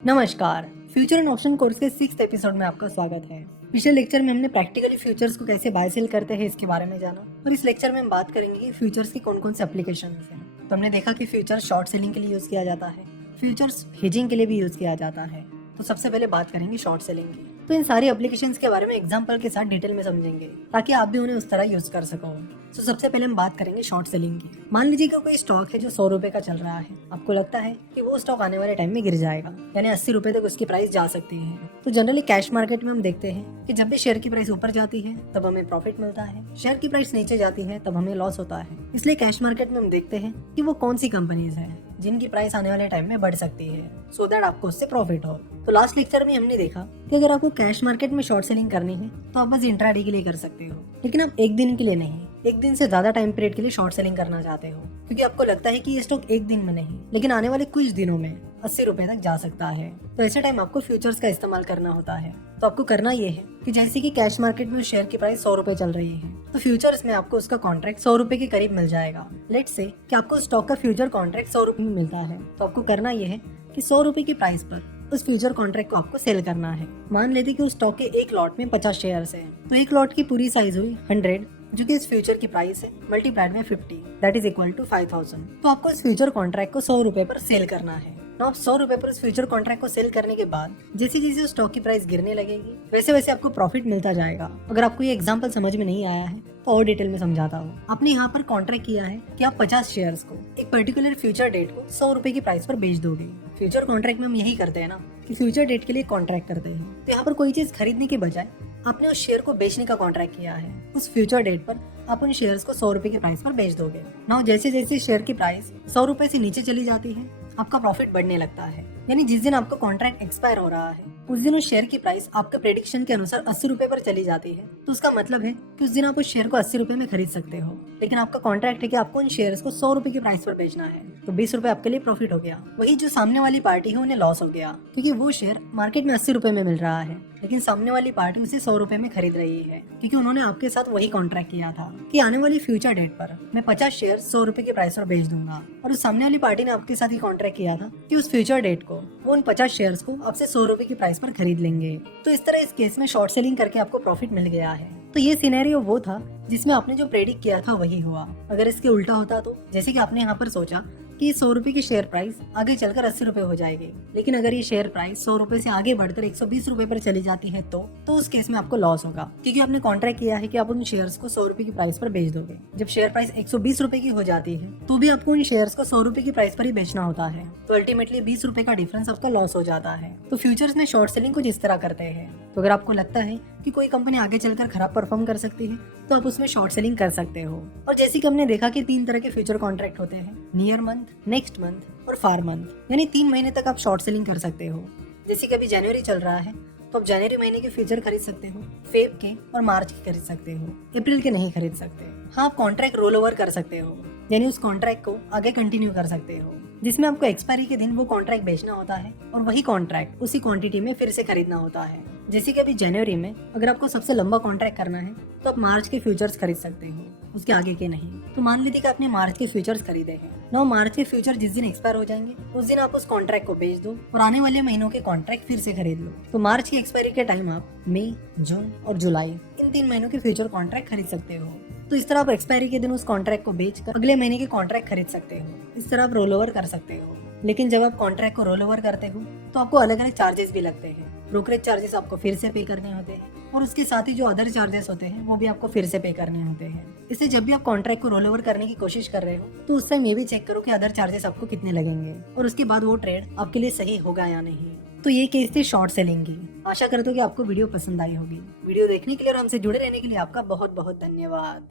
नमस्कार, future and option course के 6th episode में आपका स्वागत है। पिछले लेक्चर में हमने प्रैक्टिकली फ्यूचर्स को कैसे बाय सेल करते हैं इसके बारे में जाना और इस लेक्चर में हम बात करेंगे कि फ्यूचर्स की कौन कौन से एप्लीकेशन हैं। तो हमने देखा कि फ्यूचर शॉर्ट सेलिंग के लिए यूज किया जाता है, फ्यूचर्स हेजिंग के लिए भी यूज किया जाता है। तो सबसे पहले बात करेंगे शॉर्ट सेलिंग की। तो इन सारी एप्लीकेशंस के बारे में एग्जांपल के साथ डिटेल में समझेंगे ताकि आप भी उन्हें उस तरह यूज कर सको। तो सबसे पहले हम बात करेंगे शॉर्ट सेलिंग की। मान लीजिए कि कोई स्टॉक है जो 100 रुपए का चल रहा है, आपको लगता है कि वो स्टॉक आने वाले टाइम में गिर जाएगा, यानी 80 रुपए तक उसकी प्राइस जा सकती है। तो जनरली कैश मार्केट में हम देखते हैं कि जब भी शेयर की प्राइस ऊपर जाती है तब हमें प्रॉफिट मिलता है, शेयर की प्राइस नीचे जाती है तब हमें लॉस होता है। इसलिए कैश मार्केट में हम देखते हैं कि वो कौन सी कंपनीज है जिनकी प्राइस आने वाले टाइम में बढ़ सकती है, सो दैट आपको उससे प्रॉफिट हो। तो लास्ट लेक्चर में हमने देखा कि अगर आपको कैश मार्केट में शॉर्ट सेलिंग करनी है तो आप बस इंट्राडे के लिए कर सकते हो, लेकिन आप एक दिन के लिए नहीं, एक दिन से ज्यादा टाइम पीरियड के लिए शॉर्ट सेलिंग करना चाहते हो, क्योंकि आपको लगता है कि ये स्टॉक एक दिन में नहीं लेकिन आने वाले कुछ दिनों में 80 रुपए तक जा सकता है। तो ऐसे टाइम आपको फ्यूचर्स का इस्तेमाल करना होता है। तो आपको करना ये है कि जैसे कि कैश मार्केट में शेयर की प्राइस 100 रुपए चल रही है, तो फ्यूचर्स में आपको उसका कॉन्ट्रैक्ट 100 रुपए के करीब मिल जाएगा। लेट्स से कि आपको स्टॉक का फ्यूचर कॉन्ट्रैक्ट 100 रुपए में मिलता है, तो आपको करना ये है कि 100 रुपए की प्राइस पर उस फ्यूचर कॉन्ट्रैक्ट को आपको सेल करना है। मान लेते कि उस स्टॉक के एक लॉट में 50 शेयर्स है, तो एक लॉट की पूरी साइज हुई 100, जो कि इस फ्यूचर की प्राइस है मल्टीप्लाइड में 50, दैट इज इक्वल टू 5000। तो आपको इस फ्यूचर कॉन्ट्रैक्ट को 100 रुपए पर सेल करना है। तो आप 100 रुपए पर इस फ्यूचर कॉन्ट्रैक्ट को सेल करने के बाद जैसे जैसे स्टॉक की प्राइस गिरने लगेगी वैसे वैसे आपको प्रॉफिट मिलता जाएगा। अगर आपको ये एग्जांपल समझ में नहीं आया है तो और डिटेल में समझाता हूँ। आपने यहाँ पर कॉन्ट्रैक्ट किया है कि आप 50 शेयर्स को एक पर्टिकुलर फ्यूचर डेट को 100 रुपए की प्राइस पर बेच दोगे। फ्यूचर कॉन्ट्रैक्ट में हम यही करते हैं ना कि फ्यूचर डेट के लिए कॉन्ट्रैक्ट करते हैं। तो यहाँ पर कोई चीज खरीदने के बजाय आपने उस शेयर को बेचने का कॉन्ट्रैक्ट किया है। उस फ्यूचर डेट पर आप उन शेयर्स को 100 रुपए की प्राइस पर बेच दोगे। नाउ जैसे जैसे शेयर की प्राइस 100 रुपए से नीचे चली जाती है आपका प्रॉफिट बढ़ने लगता है, यानी जिस दिन आपका कॉन्ट्रैक्ट एक्सपायर हो रहा है उस दिन उस शेयर की प्राइस आपके प्रेडिक्शन के अनुसार 80 रुपए पर चली जाती है। तो उसका मतलब है कि उस दिन आप उस शेयर को 80 रुपए में खरीद सकते हो, लेकिन आपका कॉन्ट्रैक्ट है कि आपको उन शेयर्स को 100 रुपए की प्राइस पर बेचना है। तो 20 रुपए आपके लिए प्रॉफिट हो गया। वही जो सामने वाली पार्टी है उन्हें लॉस हो गया, क्योंकि वो शेयर मार्केट में 80 रुपए में मिल रहा है लेकिन सामने वाली पार्टी उसे 100 रुपए में खरीद रही है, क्योंकि उन्होंने आपके साथ वही कॉन्ट्रैक्ट किया था कि आने वाली फ्यूचर डेट पर मैं 50 शेयर 100 रुपए की प्राइस पर बेच दूंगा। और उस सामने वाली पार्टी ने आपके साथ ही कॉन्ट्रैक्ट किया था कि उस फ्यूचर डेट को वो उन 50 शेयर्स को आपसे 100 रुपए की प्राइस पर खरीद लेंगे। तो इस तरह इस केस में शॉर्ट सेलिंग करके आपको प्रॉफिट मिल गया है। तो ये सिनेरियो वो था जिसमें आपने जो प्रेडिक्ट किया था वही हुआ। अगर इसके उल्टा होता तो जैसे कि आपने यहाँ पर सोचा कि 100 रुपए की शेयर प्राइस आगे चलकर 80 रुपए हो जाएगी, लेकिन अगर ये शेयर प्राइस 100 रुपए से आगे बढ़कर 120 रुपए पर चली जाती है तो उस केस में आपको लॉस होगा, क्योंकि आपने कॉन्ट्रैक्ट किया है कि आप उन शेयर्स को 100 रुपए की प्राइस पर बेच दोगे। जब शेयर प्राइस 120 रुपए की हो जाती है तो भी आपको उन शेयर्स को 100 रुपए की प्राइस पर ही बेचना होता है, तो अल्टीमेटली 20 रुपए का डिफरेंस आपका लॉस हो जाता है। तो फ्यूचर्स में शॉर्ट सेलिंग कुछ इस तरह करते हैं। तो अगर आपको लगता है कि कोई कंपनी आगे चलकर खराब परफॉर्म कर सकती है तो आप उसमें शॉर्ट सेलिंग कर सकते हो। और जैसे कि हमने देखा कि 3 तरह के फ्यूचर कॉन्ट्रैक्ट होते हैं, नियर मंथ, नेक्स्ट मंथ और फार मंथ, यानी 3 महीने तक आप शॉर्ट सेलिंग कर सकते हो। जैसे कि अभी जनवरी चल रहा है तो आप जनवरी महीने के फ्यूचर खरीद सकते हो, फेब के और मार्च के खरीद सकते हो, अप्रैल के नहीं खरीद सकते। हाँ, आप कॉन्ट्रैक्ट रोल ओवर कर सकते हो, यानी उस कॉन्ट्रैक्ट को आगे कंटिन्यू कर सकते हो, जिसमें आपको एक्सपायरी के दिन वो कॉन्ट्रैक्ट बेचना होता है और वही कॉन्ट्रैक्ट उसी क्वांटिटी में फिर से खरीदना होता है। जैसे कि अभी जनवरी में अगर आपको सबसे लंबा कॉन्ट्रैक्ट करना है तो आप मार्च के फ्यूचर्स खरीद सकते हो, उसके आगे के नहीं। तो मान लीजिए कि आपने मार्च के फ्यूचर्स खरीदे हैं। ना मार्च के फ्यूचर जिस दिन एक्सपायर हो जाएंगे उस दिन आप उस कॉन्ट्रैक्ट को बेच दो और आने वाले महीनों के कॉन्ट्रैक्ट फिर से खरीद लो। तो मार्च की एक्सपायरी के टाइम आप मई, जून और जुलाई इन 3 महीनों के फ्यूचर कॉन्ट्रैक्ट खरीद सकते हो। तो इस तरह आप एक्सपायरी के दिन उस कॉन्ट्रैक्ट को बेचकर अगले महीने के कॉन्ट्रैक्ट खरीद सकते हो। इस तरह आप रोल ओवर कर सकते हो। लेकिन जब आप कॉन्ट्रैक्ट को रोल ओवर करते हो तो आपको अलग अलग चार्जेस भी लगते हैं। ब्रोकरेज चार्जेस आपको फिर से पे करने होते हैं और उसके साथ ही जो अदर चार्जेस होते हैं वो भी आपको फिर से पे करने होते हैं। इसलिए जब भी आप कॉन्ट्रैक्ट को रोल ओवर करने की कोशिश कर रहे हो तो उस टाइम ये भी चेक करो कि अदर चार्जेस आपको कितने लगेंगे और उसके बाद वो ट्रेड आपके लिए सही होगा या नहीं। तो ये केस थी शॉर्ट सेलिंग की। आशा करता हूँ कि आपको वीडियो पसंद आई होगी। वीडियो देखने के लिए और हमसे जुड़े रहने के लिए आपका बहुत बहुत धन्यवाद।